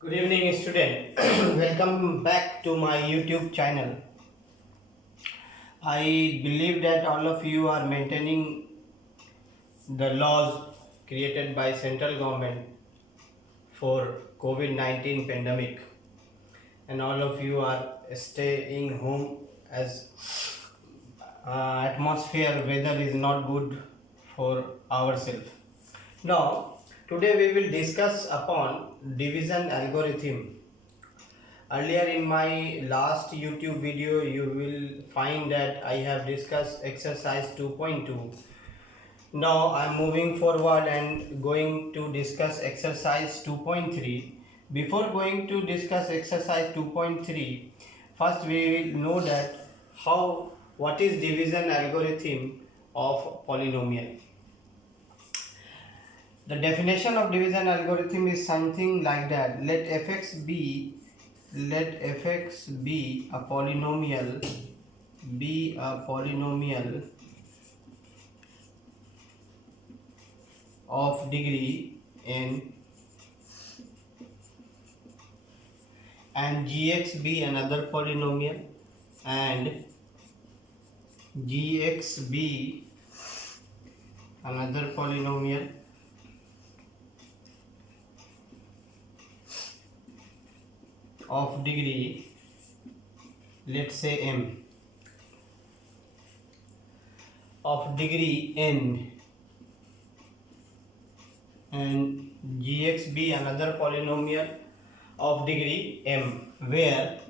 Good evening, student. Welcome back to my YouTube channel. I believe that all of you are maintaining the laws created by central government for COVID-19 pandemic, and all of you are staying home as atmosphere weather is not good for ourselves. Now, today we will discuss upon division algorithm. Earlier in my last YouTube video, you will find that I have discussed exercise 2.2. Now I am moving forward and going to discuss exercise 2.3. Before going to discuss exercise 2.3, first we will know that what is division algorithm of polynomial. The definition of division algorithm is something like that. Let fx be a polynomial of degree n and gx be another polynomial and gx be another polynomial of degree, let's say m, of degree n, and gx be another polynomial of degree m, where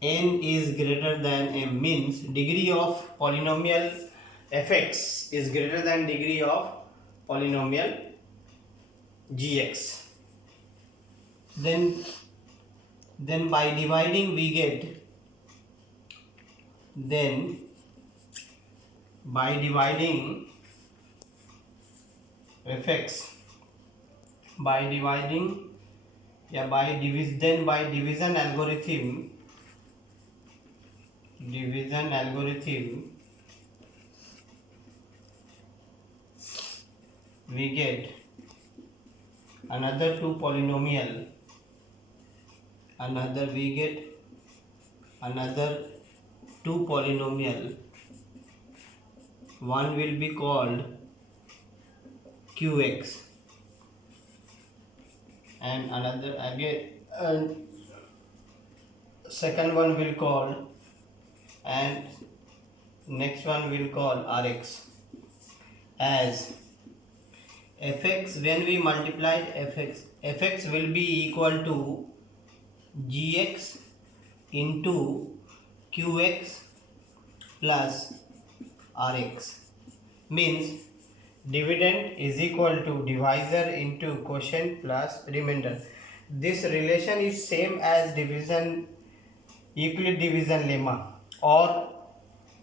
n is greater than m, means degree of polynomial fx is greater than degree of polynomial gx. Then by dividing we get, then by dividing fx, by division algorithm we get another two polynomial, another two polynomial. One will be called qx and another again, second one will call, and next one will call rx. As fx, when we multiply fx will be equal to gx into qx plus rx, means dividend is equal to divisor into quotient plus remainder. This relation is same as Euclid division lemma, or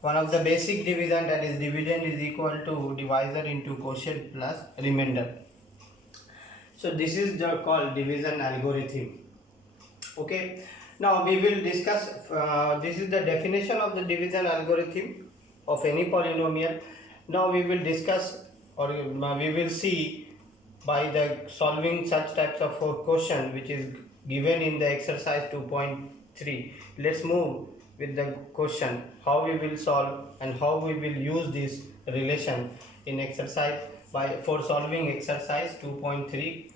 one of the basic division, that is dividend is equal to divisor into quotient plus remainder. So this is called division algorithm. Okay, now we will discuss, this is the definition of the division algorithm of any polynomial. Now we will discuss, or we will see by the solving such types of question which is given in the exercise 2.3. Let's move with the question, how we will solve and how we will use this relation in exercise for solving exercise 2.3.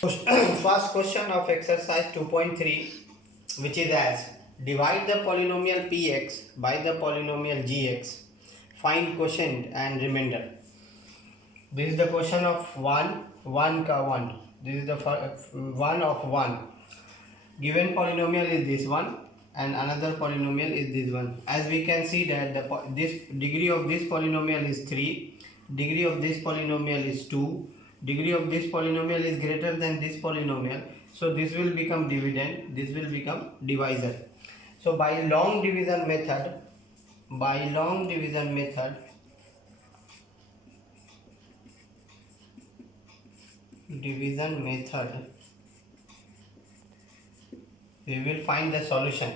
First question of exercise 2.3, which is as, divide the polynomial px by the polynomial gx, find quotient and remainder. This is the question of 1 ka 1. This is the 1 of 1. Given polynomial is this one and another polynomial is this one. As we can see that this degree of this polynomial is 3, degree of this polynomial is 2, degree of this polynomial is greater than this polynomial, so this will become dividend, this will become divisor. So by long division method, we will find the solution.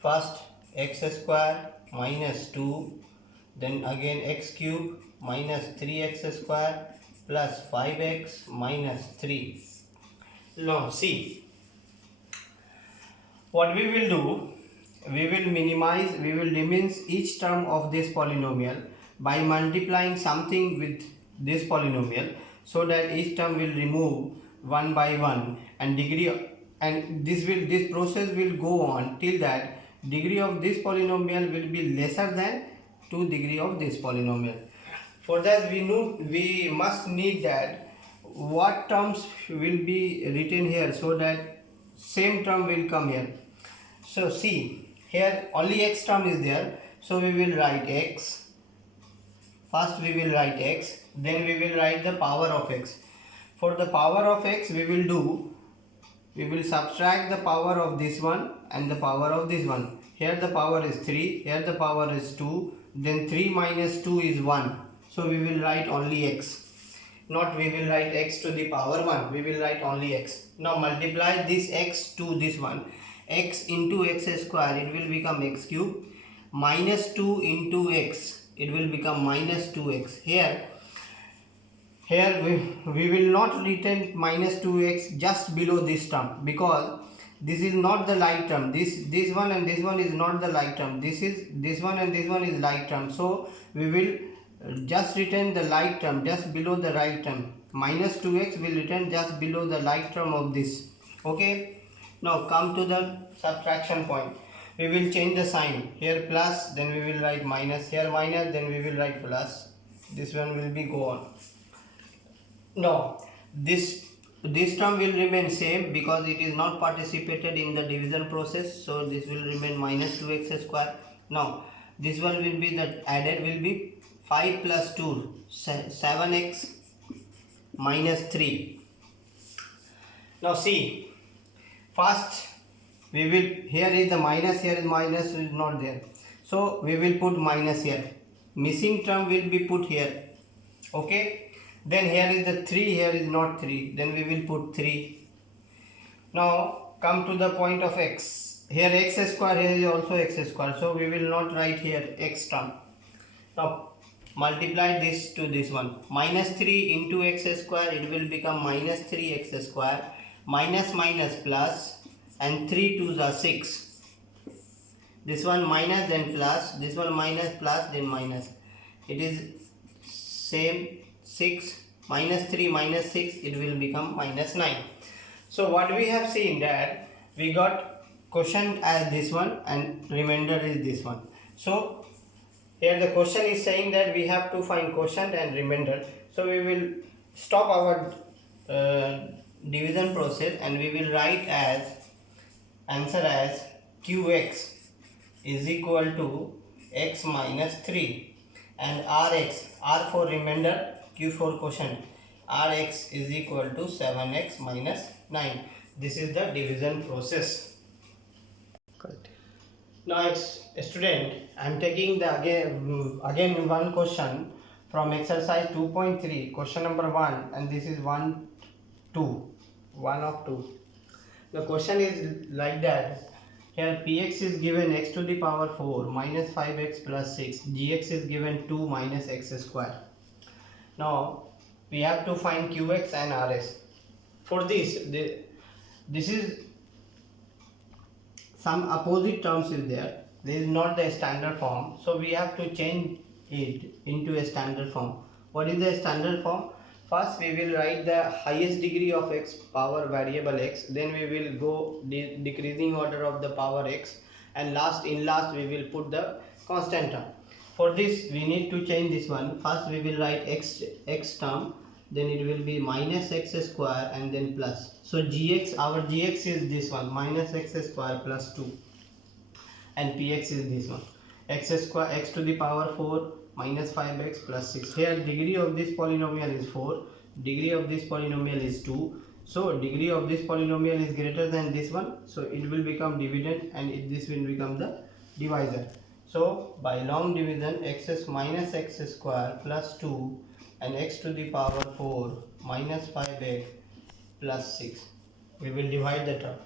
First x square minus 2, then again x cube minus 3x square plus 5x minus 3. Now see, what we will do, we will diminish each term of this polynomial by multiplying something with this polynomial, so that each term will remove one by one, and this process will go on till that degree of this polynomial will be lesser than 2 degree of this polynomial. For that we must need that what terms will be written here, so that same term will come here. So see, here only x term is there, so we will write x. First we will write x, then we will write the power of x. For the power of x we will subtract the power of this one and the power of this one. Here the power is 3, here the power is 2, then 3 minus 2 is 1. So we will write only x. Not we will write x to the power 1, we will write only x. Now multiply this x to this one. X into x square, it will become x cube. Minus 2 into x, it will become minus 2x. Here we will not written minus 2x just below this term, because this is not the like term. This one and this one is not the like term. This one and this one is like term. So we will just written the like term just below the right term. Minus 2x will written just below the like term of this. Okay. Now come to the subtraction point. We will change the sign. Here plus, then we will write minus. Here minus, then we will write plus. This one will be gone. Now this term will remain same because it is not participated in the division process. So this will remain minus 2x square. Now this one will be the added will be 5 plus 2, 7x minus 3. Now see, first we will, here is the minus, here is minus, is not there. So we will put minus here. Missing term will be put here. Okay. Then here is the 3, here is not 3. Then we will put 3. Now come to the point of x. Here x square, here is also x square. So we will not write here x term. Now multiply this to this one. Minus 3 into x square, it will become minus 3x square. Minus minus plus, and 3 2s are 6. This one minus then plus, this one minus plus then minus. It is same 6 minus 3 minus 6, it will become minus 9. So what we have seen that we got quotient as this one and remainder is this one. So here the question is saying that we have to find quotient and remainder. So we will stop our division process and we will write as answer as qx is equal to x minus 3 and rx, r for remainder, q for quotient, rx is equal to 7x minus 9. This is the division process. Correct. Now student, I am taking the again one question from exercise 2.3, question number 1, and this is 1 of 2. The question is like that. Here px is given x to the power 4 minus 5x plus 6. Gx is given 2 minus x square. Now we have to find qx and rs. For this is some opposite terms is there. This is not the standard form. So we have to change it into a standard form. What is the standard form? First we will write the highest degree of x power variable x, then we will go decreasing order of the power x, and last we will put the constant term. For this we need to change this one. First we will write x term, then it will be minus x square and then plus. So our gx is this one, minus x square plus 2, and px is this one, x square, x to the power 4 minus 5x plus 6. Here degree of this polynomial is 4, degree of this polynomial is 2. So degree of this polynomial is greater than this one, so it will become dividend and this will become the divisor. So by long division, x minus x square plus 2 and x to the power 4 minus 5x plus 6. We will divide the term.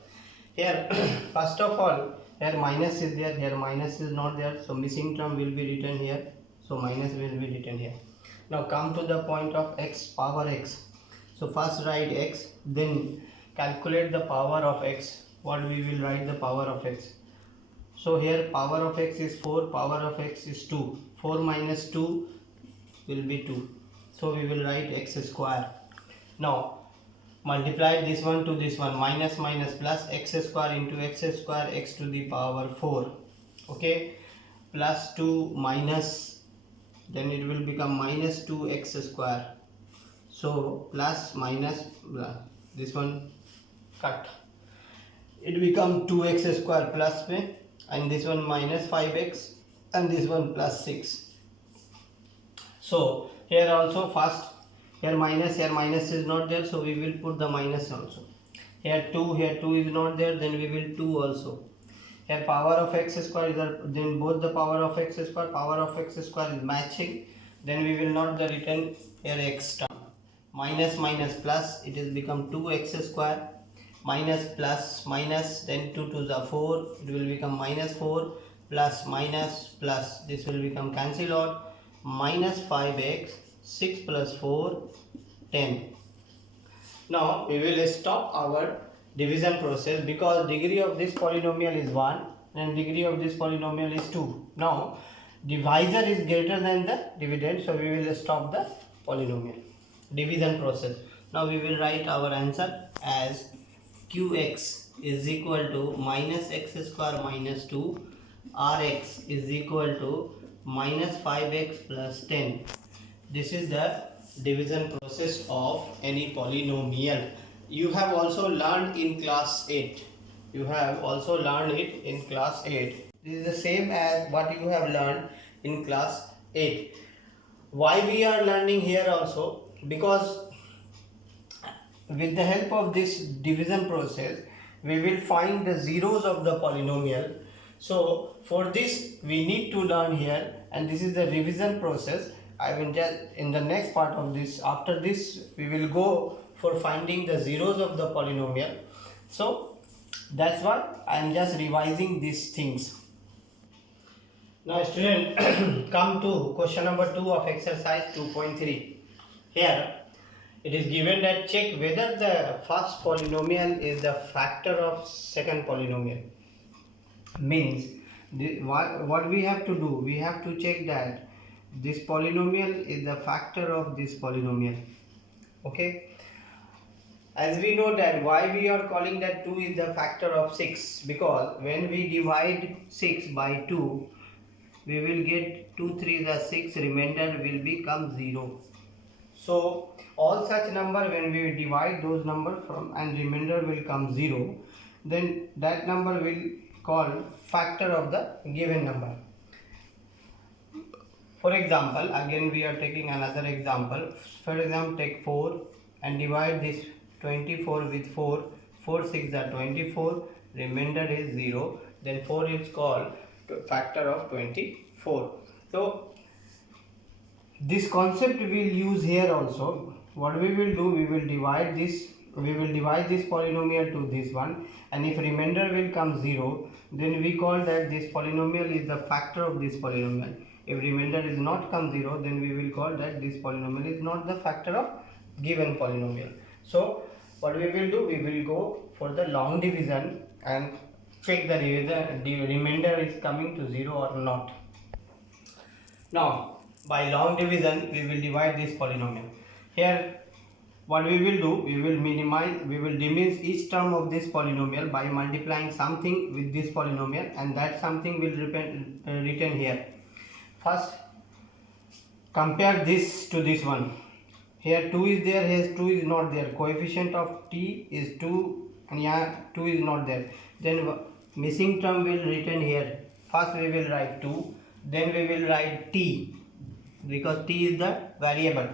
Here first of all, here minus is there, here minus is not there, so missing term will be written here. So minus will be written here. Now come to the point of x power x. So first write x, then calculate the power of x. What we will write the power of x? So here power of x is 4, power of x is 2. 4 minus 2 will be 2. So we will write x square. Now multiply this one to this one, minus minus plus, x square into x square, x to the power 4. Okay, plus 2 minus, then it will become minus 2x square. So plus minus this one cut, it become 2x square plus में, and this one minus 5x, and this one plus 6. So here also first, here minus is not there, so we will put the minus also. Here 2 is not there, then we will 2 also. Here power of x square is there, then both the power of x square, power of x square is matching, then we will not the written here x term. Minus minus plus, it is become 2x square, minus plus minus, then 2 to the 4, it will become minus 4, plus minus plus, this will become cancel out, minus 5x, 6 plus 4, 10. Now we will stop our division process because degree of this polynomial is 1 and degree of this polynomial is 2. Now divisor is greater than the dividend, so we will stop the polynomial division process. Now we will write our answer as qx is equal to minus x square minus 2, rx is equal to minus 5x plus 10. This is the division process of any polynomial. You have also learned in class 8. You have also learned it in class 8. This is the same as what you have learned in class 8. Why we are learning here also? Because with the help of this division process, we will find the zeros of the polynomial. So for this we need to learn here, and this is the revision process. I will just in the next part of this, after this we will go for finding the zeros of the polynomial. So that's why I am just revising these things. Now student, come to question number 2 of exercise 2.3. Here it is given that check whether the first polynomial is the factor of second polynomial. Means what we have to do, we have to check that this polynomial is the factor of this polynomial. Okay, as we know that why we are calling that 2 is the factor of 6, because when we divide 6 by 2 we will get 2 3 the 6, remainder will become 0. So all such number when we divide those number from and remainder will come 0, then that number will call factor of the given number. For example, again we are taking another example. For example, take 4 and divide this 24 with 4. 4 6 are 24, remainder is 0, then 4 is called factor of 24. So this concept we will use here also. What we will do, we will divide this polynomial to this one, and if remainder will come 0, then we call that this polynomial is the factor of this polynomial. If remainder is not come 0, then we will call that this polynomial is not the factor of given polynomial. So what we will do, we will go for the long division and check the remainder is coming to 0 or not. Now by long division we will divide this polynomial. Here what we will do, we will diminish each term of this polynomial by multiplying something with this polynomial, and that something will written here. First compare this to this one. Here 2 is there, here 2 is not there, coefficient of t is 2 and here 2 is not there, then missing term will written here. First we will write 2, then we will write t, because t is the variable.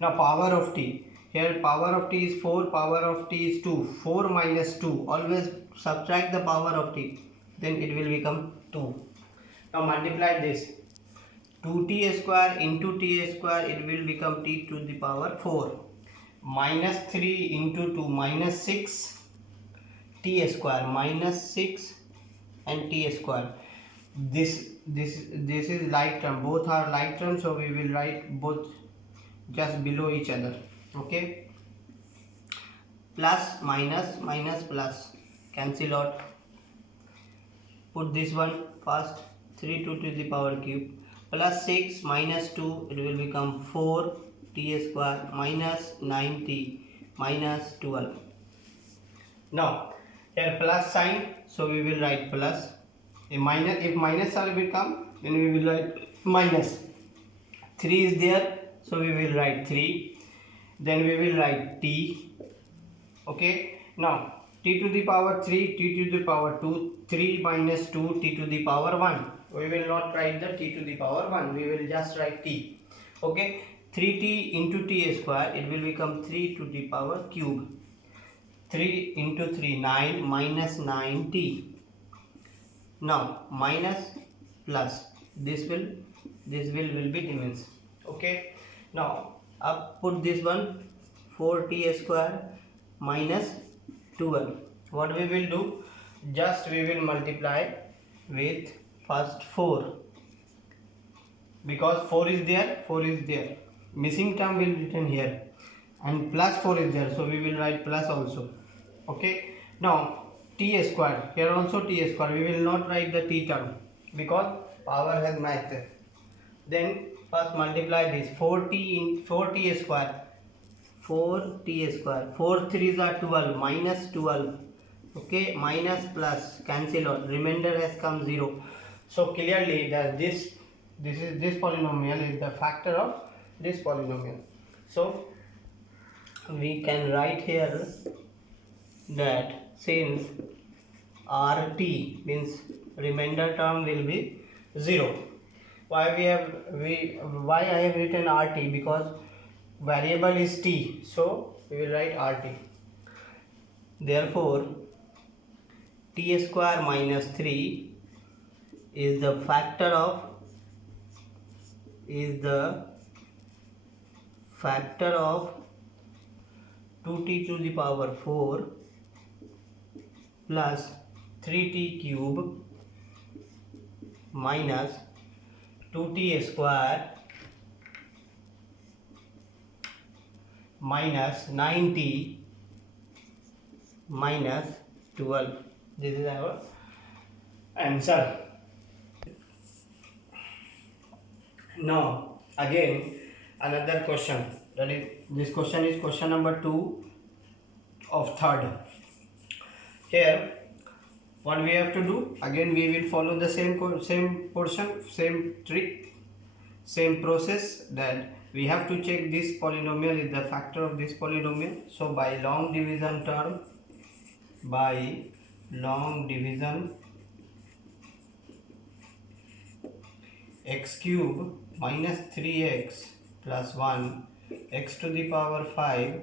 Now power of t, here power of t is 4, power of t is 2, 4 minus 2, always subtract the power of t, then it will become 2. Now multiply this, 2t square into t square, it will become t to the power 4, minus 3 into 2, minus 6 t square, minus 6 and t square. This is like term, both are like term, so we will write both just below each other. Okay, plus minus, minus plus cancel out. Put this one first, 3 2 to the power cube plus 6 minus 2, it will become 4 t square minus 9t minus 12. Now here plus sign, so we will write plus. A minus, if minus sign will come, then we will write minus. 3 is there, so we will write 3. Then we will write t. Okay, now t to the power 3, t to the power 2, 3 minus 2, t to the power 1. We will not write the t to the power 1, we will just write t. Okay, 3t into t square, it will become 3 to the power cube. 3 into 3, 9 minus 9t. Now minus plus, this will be dimension. Okay, now up put this one, 4t square minus 12. What we will do, just we will multiply with first 4, because 4 is there, missing term will be written here, and plus 4 is there, so we will write plus also. Okay, now t square, here also t square, we will not write the t term because power has matched it. Then first multiply this 4t in 4t square, 4t square, 4 3s are 12 minus 12. Okay, minus plus cancel out, remainder has come 0. So clearly that this polynomial is the factor of this polynomial. So we can write here that since rt means remainder term will be 0. Why I have written rt? Because variable is t, so we will write rt. Therefore t square minus 3 is the factor of 2t to the power 4 plus 3t cube minus 2t square minus 9t minus 12. This is our answer. Now again another question, that is, this question is question number 2 of 3rd. Here what we have to do, again we will follow the same portion, same trick, same process, that we have to check this polynomial is the factor of this polynomial. So by long division term, x cube minus 3x plus 1 x to the power 5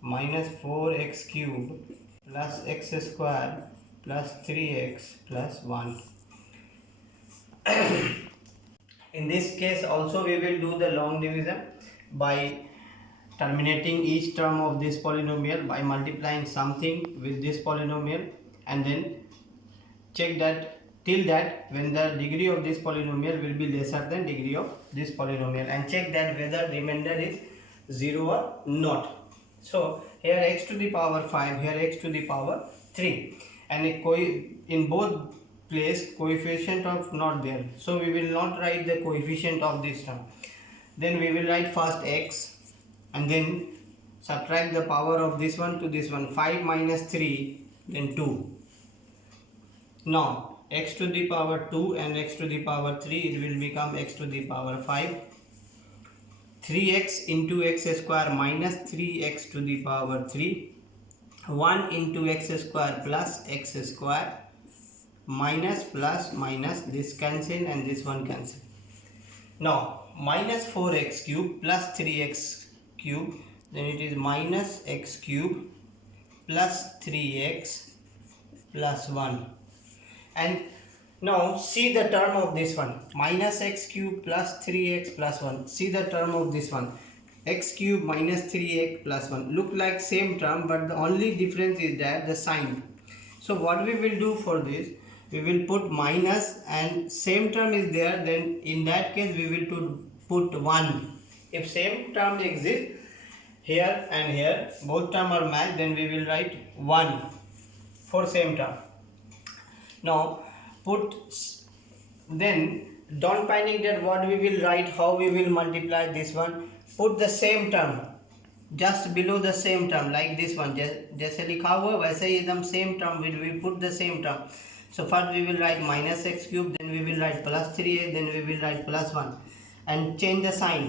minus 4x cube plus x square plus 3x plus 1. In this case also we will do the long division by terminating each term of this polynomial by multiplying something with this polynomial, and then check that till that when the degree of this polynomial will be lesser than degree of this polynomial, and check that whether remainder is 0 or not. So here x to the power 5, here x to the power 3, and in both place coefficient of not there, so we will not write the coefficient of this term. Then we will write first x and then subtract the power of this one to this one, 5 minus 3, then 2. Now x to the power 2 and x to the power 3, it will become x to the power 5. 3x into x square minus 3x to the power 3, 1 into x square plus x square, minus plus minus, this cancel and this one cancel. Now minus 4x cube plus 3x cube, then it is minus x cube plus 3x plus 1. And now see the term of this one, minus x cube plus 3x plus 1. See the term of this one, x cube minus 3x plus 1. Look like same term, but the only difference is that the sign. So what we will do for this, we will put minus, and same term is there, then in that case we will put 1 If same term exists here and here, both term are matched, then we will write 1 for same term. Now then don't panic that what we will write, how we will multiply this one. Put the same term just below the same term, like this one. जैसे लिखा हुआ वैसे ही एकदम same term we put the same term. So first we will write minus x cube, then we will write plus 3a, then we will write plus 1, and change the sign.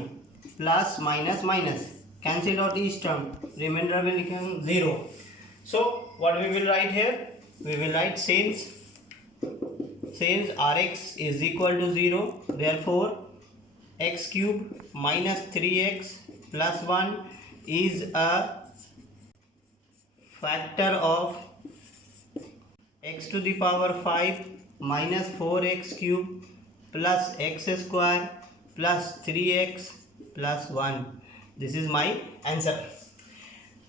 Plus minus minus, cancel out each term, remainder will become 0. So what we will write here, we will write since Rx is equal to 0, therefore x cube minus 3x plus 1 is a factor of x to the power 5 minus 4x cube plus x square plus 3x plus 1. This is my answer.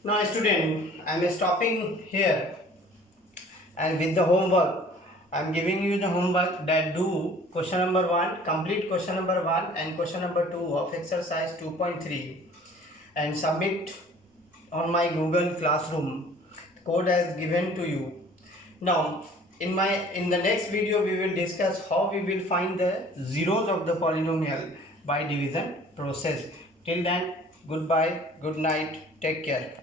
Now student, I am stopping here, and with the homework I am giving you the homework that do question number 1, complete question number 1 and question number 2 of exercise 2.3 and submit on my Google Classroom. Code as given to you. Now in the next video we will discuss how we will find the zeros of the polynomial by division process. Till then, goodbye, good night, take care.